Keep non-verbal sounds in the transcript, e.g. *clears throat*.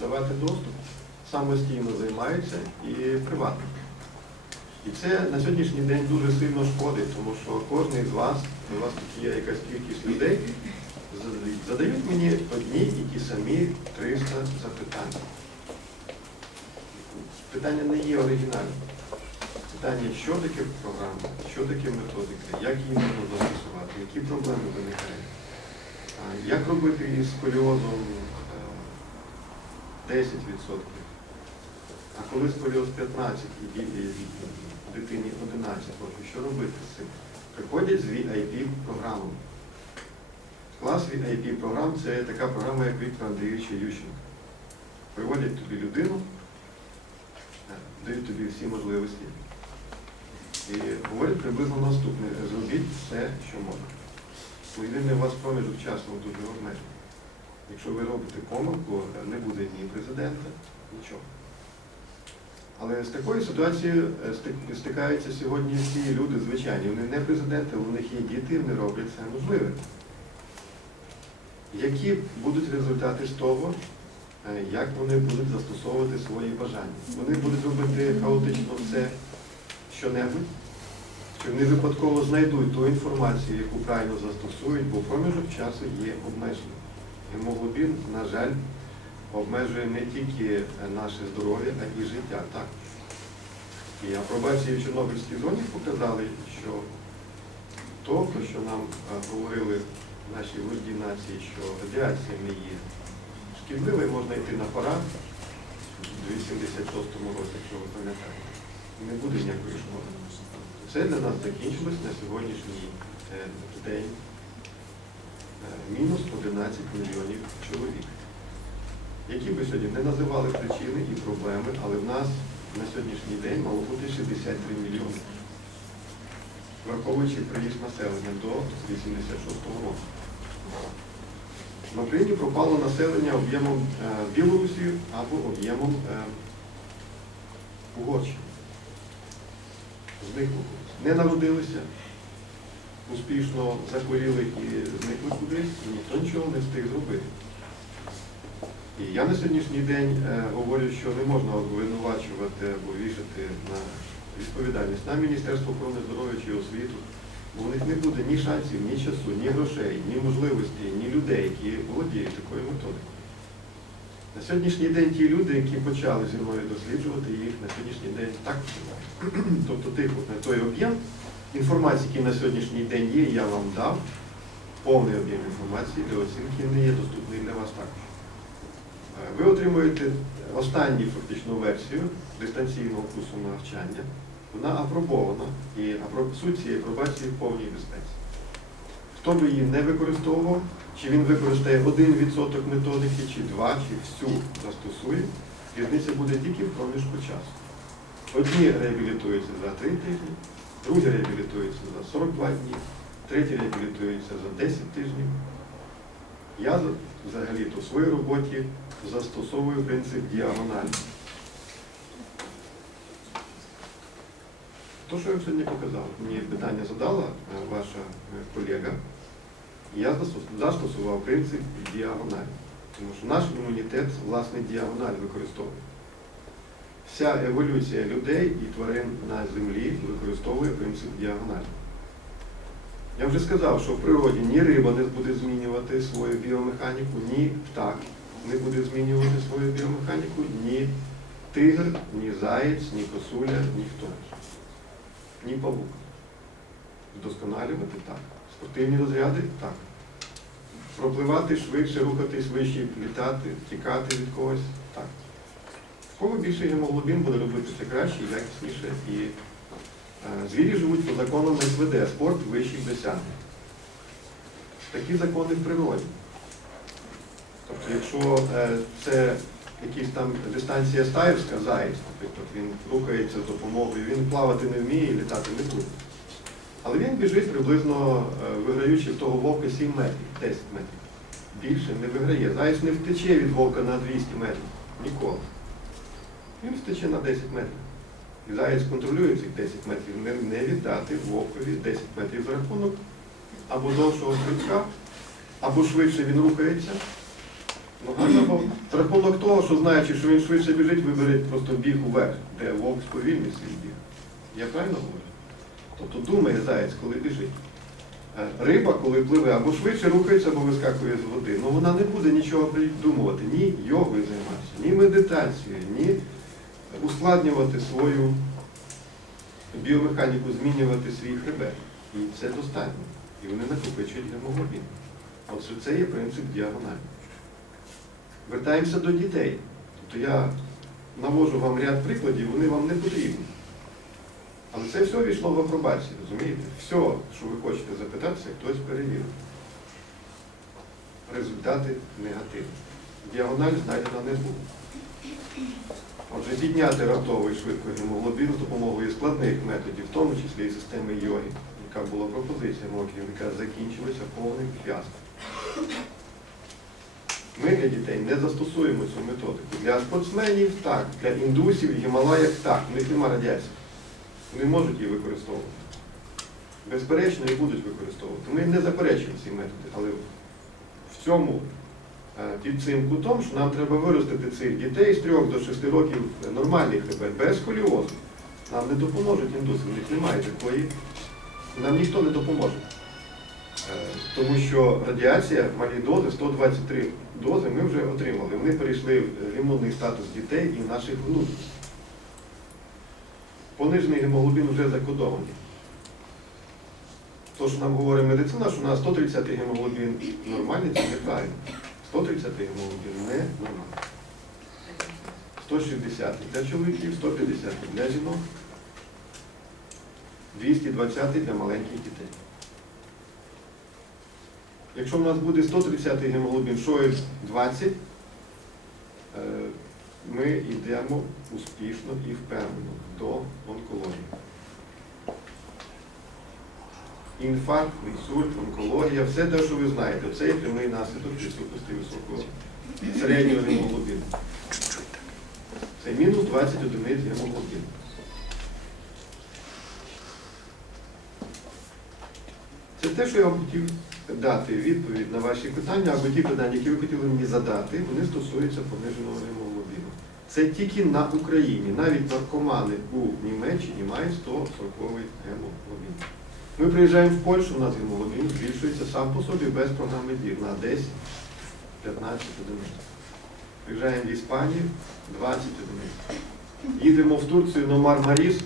давати доступ, самостійно займаються і приватно. І це на сьогоднішній день дуже сильно шкодить, тому що кожен з вас, у вас тут є якась кількість людей, задають- мені одні і ті самі 300 запитань. Питання не є оригінальним. Питання, що таке програма, що таке методика, як її можна застосувати, які проблеми виникають, як робити із сколіозом е, 10%, а коли сколіоз 15 і дитині 11 років, що робити з цим? Приходять з VIP-програмами. Клас VIP-програм це така програма, як Віктор Андрійович Ющенко. Приводять тобі людину, е, дають тобі всі можливості. І говорять приблизно наступне. Зробіть все, що можна. Єдиний у вас проміжок часу дуже обмежений. Якщо ви робите помилку, не буде ні президента, нічого. Але з такою ситуацією е, стикаються сьогодні всі люди звичайні. Вони не президенти, у них є діти, вони роблять все можливе. Які будуть результати з того, е, як вони будуть застосовувати свої бажання? Вони будуть робити хаотично все що-небудь, чи вони випадково знайдуть ту інформацію, яку правильно застосують, бо проміжок часу є обмежений. Гемоглобін, на жаль, обмежує не тільки наше здоров'я, а і життя також. І апробації в Чорнобильській зоні показали, що то, про що нам е, говорили наші вожді нації, що радіація не є шкідливою, можна йти на парад у 86-му році, якщо ви пам'ятаєте. Не буде ніякої шкоди. Це для нас закінчилось на сьогоднішній е, день. Е, Мінус 11 мільйонів чоловік. Які би сьогодні не називали причини і проблеми, але в нас на сьогоднішній день мало бути 63 мільйони. Враховуючи приїзд населення до 86-го року. На Україні пропало населення об'ємом е, Білорусі або об'ємом е, Угорщини. Зникли. Не народилися, успішно захворіли і зникли кудись, ніхто нічого не встиг зробити. І я на сьогоднішній день е, говорю, що не можна обвинувачувати або вішати на відповідальність на Міністерство охорони здоров'я чи освіту, бо у них не буде ні шансів, ні часу, ні грошей, ні можливостей, ні людей, які володіють такою методикою. На сьогоднішній день ті люди, які почали зі мною досліджувати їх, на сьогоднішній день так. *clears throat* Тобто тих, от, той об'єм інформації, який на сьогоднішній день є, я вам дав, повний об'єм інформації для оцінки не є доступний для вас також. Е, Ви отримуєте останню фактично версію дистанційного курсу навчання. Вона апробована і суть цієї апробації в повній безпеці. Хто би її не використовував, чи він використає 1% методики, чи 2, чи всю застосує, різниця буде тільки в проміжку часу. Одні реабілітуються за 3 тижні, другі реабілітуються за 42 дні, треті реабілітуються за 10 тижнів. Я взагалі-то в своїй роботі застосовую принцип діагоналі. То, що я сьогодні показав, мені питання задала е, ваша е, колега, я застосував принцип діагоналі. Тому що наш імунітет, власне, діагональ використовує. Вся еволюція людей і тварин на землі використовує принцип діагоналі. Я вже сказав, що в природі ні риба не буде змінювати свою біомеханіку, ні птах не буде змінювати свою біомеханіку, ні тигр, ні заєць, ні косуля, ніхто. Ні павук. Вдосконалювати так. Спортивні розряди так. Пропливати швидше, рухатись вище, літати, тікати від когось так. Кого більше гемоглобін буде робити це краще, якісніше і е, звірі живуть по законам СВД, спорт вищих досягнень. Такі закони в природі. Тобто, якщо е, це якась там дистанція стаївська, заєць, наприклад, він рухається з допомогою, він плавати не вміє літати не буде. Але він біжить приблизно е, виграючи в того вовка 7 метрів, 10 метрів. Більше не виграє. Заєць не втече від вовка на 200 метрів. Ніколи. Він втече на 10 метрів. І заєць контролює цих 10 метрів, не, віддати вовкові 10 метрів за рахунок або довшого стрибка, або швидше він рухається, Ну, за рахунок того, що знаючи, що він швидше біжить, виберіть просто біг уверх, де вовк сповільнить свій біг. Я правильно говорю? Тобто думає заяць, коли біжить. Е, Риба, коли пливе, або швидше рухається, або вискакує з води. Ну вона не буде нічого придумувати, ні йогою займатися, ні медитацією, ні ускладнювати свою біомеханіку, змінювати свій хребет. І це достатньо. І вони накопичують гемоглобін. От це є принцип діагоналі. Вертаємося до дітей. Тобто я навожу вам ряд прикладів, вони вам не потрібні. Але це все війшло в апробацію, розумієте? Все, що ви хочете запитатися, хтось перевірив. Результати негативні. Діагональ знайдена не було. Отже, підняти раптово і швидко гемоглобін з допомогою складних методів, в тому числі і системи йоги, яка була пропозиція мого керівника, закінчилася повним фіаско. Ми для дітей не застосуємо цю методику. Для спортсменів так, для індусів і гімалаїв так, в них нема радіації. Вони можуть її використовувати. Безперечно, і будуть використовувати. Ми не заперечуємо ці методи, але в цьому під цим кутом, що нам треба виростити цих дітей з 3 до 6 років нормальних хребет, без сколіозу. Нам не допоможуть індуси, в них немає такої. Нам ніхто не допоможе. Е, Тому що радіація, малі дози, 123 дози ми вже отримали. Вони перейшли в імунний статус дітей і наших внуків. Понижений гемоглобін вже закодований. То, що нам говорить медицина, що у нас 130 гемоглобін нормальний, це неправильно. 130 гемоглобін не нормальний. 160 для чоловіків, 150 для жінок, 220 для маленьких дітей. Якщо в нас буде 130 гемоглобін, шоє 20, е, ми йдемо успішно і впевнено до онкології. Інфаркт, інсульт, онкологія, все те, що ви знаєте, це є прямий наслідок присутності високого середнього гемоглобіну. Це мінус 20 одиниць гемоглобіну. Це те, що я вам хотів дати відповідь на ваші питання, або ті питання, які ви хотіли мені задати, вони стосуються пониженого гемоглобіну. Це тільки на Україні. Навіть наркомани у Німеччині мають 140 гемоглобін. Ми приїжджаємо в Польщу, у нас гемоглобін збільшується сам по собі без програми ДІР на 10-15 одиниць. Приїжджаємо в Іспанію 20 одиниць. Їдемо в Турцію на Мармаріс